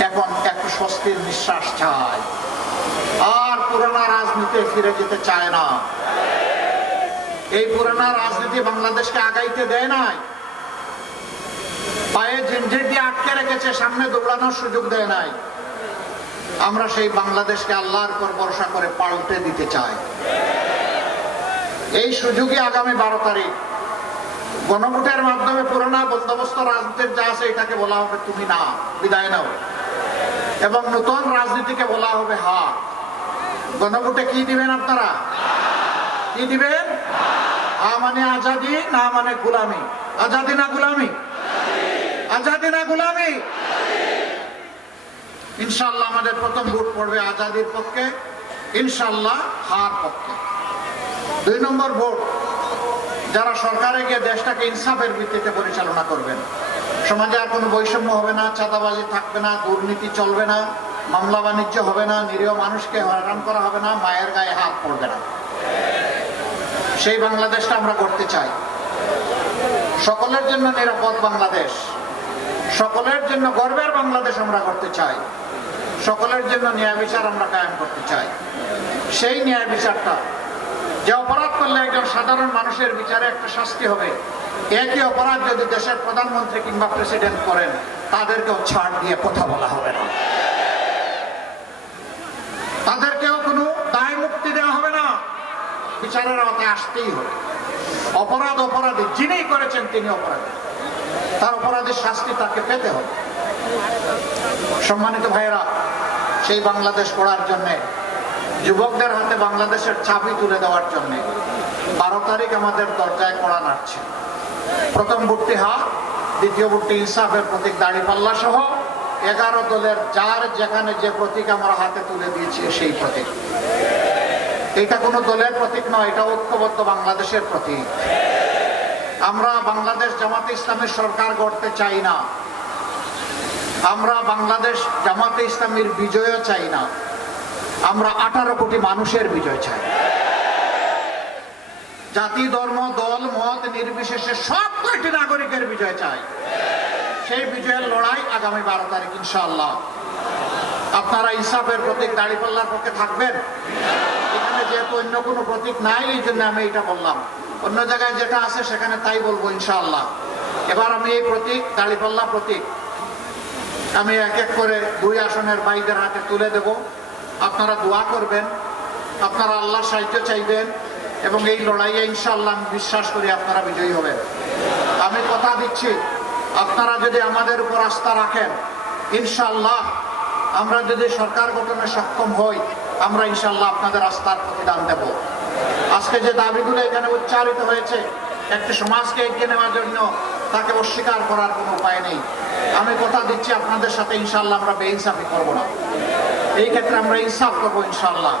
এখন একটু স্বস্তির নিঃশ্বাস চায়। আর পুরানা রাজনীতি ফিরে যেতে চায় না। এই পুরানা রাজনীতি বাংলাদেশকে আগাইতে দেয় নাই। পায়ে জিনজির দিয়ে আটকে রেখেছে, সামনে দৌড়ানোর সুযোগ দেয় নাই। আমরা সেই বাংলাদেশকে আল্লাহর উপর ভরসা করে পাল্টে দিতে চাই। এই সুযোগে আগামী বারো তারিখ। গণভোটের মাধ্যমে পুরোনা বন্দোবস্ত রাজনীতির যা আছে এটাকে বলা হবে তুমি না। বিদায় নাও। এবং নতুন রাজনীতিকে বলা হবে হা। গণভোটে কি দিবেন আপনারা? কি দিবেন? হা মানে আজাদি, না মানে গুলামি। আজাদি না গুলামি? আজাদি না গুলামি? ইনশাল্লাহ আমাদের প্রথম ভোট পড়বে আজাদির পক্ষে। ইনশাল্লাহ হার পক্ষে। দুই নম্বর ভোট, যারা সরকারে গিয়ে দেশটাকে ইনসাফের ভিত্তিতে পরিচালনা করবেন। সমাজে আর কোনো বৈষম্য হবে না, চাঁদাবাজি থাকবে না, দুর্নীতি চলবে না, মামলা বাণিজ্য হবে না, নিরীহ মানুষকে হয়রান করা হবে না, মায়ের গায়ে হাত পড়বে না। সেই বাংলাদেশটা আমরা করতে চাই। সকলের জন্য নিরাপদ বাংলাদেশ, সকলের জন্য গর্বের বাংলাদেশ আমরা করতে চাই, সকলের জন্য ন্যায় বিচার আমরা কায়েম করতে চাই। সেই ন্যায় বিচারটা যে অপরাধ করলে একজন সাধারণ মানুষের বিচারে একটা শাস্তি হবে। একই অপরাধ যদি দেশের প্রধানমন্ত্রী কিংবা প্রেসিডেন্ট করেন, তাদেরকেও ছাড় দিয়ে কথা বলা হবে না। তাদেরকেও কোনো দায় মুক্তি দেওয়া হবে না। বিচারের আওতায় আসতেই হবে। অপরাধ অপরাধী যিনি করেছেন তিনি অপরাধী। তার অপরাধের শাস্তি তাকে পেতে হবে। সম্মানিত ভাইয়েরা, সেই বাংলাদেশ করার জন্যে, যুবকদের হাতে বাংলাদেশের চাবি তুলে দেওয়ার জন্য বারো তারিখ আমাদের দরজায় কড়া নাড়ছে। প্রথম ভোটটি হা দ্বিতীয় ভোটটি ইনসাফের প্রতীক দাড়িপাল্লা সহ এগারো দলের যার যেখানে যে প্রতীক আমরা হাতে তুলে দিয়েছি সেই প্রতীক। এটা কোনো দলের প্রতীক নয়, এটা ঐক্যবদ্ধ বাংলাদেশের প্রতীক। আমরা বাংলাদেশ জামাতে ইসলামের সরকার গড়তে চাই না। আমরা বাংলাদেশ জামাতে ইসলামের বিজয়ও চাই না। আমরা আঠারো কোটি মানুষের বিজয় চাই। জাতি, ধর্ম, দল, মত নির্বিশেষে সব কয়টি নাগরিকের বিজয় চাই। সেই বিজয়ের লড়াই আগামী বারো তারিখ, ইনশাআল্লাহ। আপনারা ইনসাফের প্রতীক দাড়িপাল্লার পক্ষে থাকবেন? এখানে যেহেতু অন্য কোনো প্রতীক নাই, এই জন্য আমি এটা বললাম। অন্য জায়গায় যেটা আছে, সেখানে তাই বলব, ইনশাআল্লাহ। এবার আমি এই প্রতীক, দাড়িপাল্লা প্রতীক, আমি এক এক করে দুই আসনের ভাইদের হাতে তুলে দেব। আপনারা দোয়া করবেন। আপনারা আল্লাহ সাহায্য চাইবেন। এবং এই লড়াইয়ে ইনশাল্লাহ আমি বিশ্বাস করি আপনারা বিজয়ী হবেন। আমি কথা দিচ্ছি, আপনারা যদি আমাদের উপর আস্থা রাখেন ইনশাল্লাহ আমরা যদি সরকার গঠনে সক্ষম হই, আমরা ইনশাল্লাহ আপনাদের আস্থার প্রতিদান দেব। আজকে যে দাবিগুলো এখানে উচ্চারিত হয়েছে, একটি সমাজকে এগিয়ে নেওয়ার জন্য তাকে অস্বীকার করার কোনো উপায় নেই। আমি কথা দিচ্ছি, আপনাদের সাথে ইনশাল্লাহ আমরা বেইনসাফি করব না। এই ক্ষেত্রে আমরা ইনসাফ করব ইনশাআল্লাহ।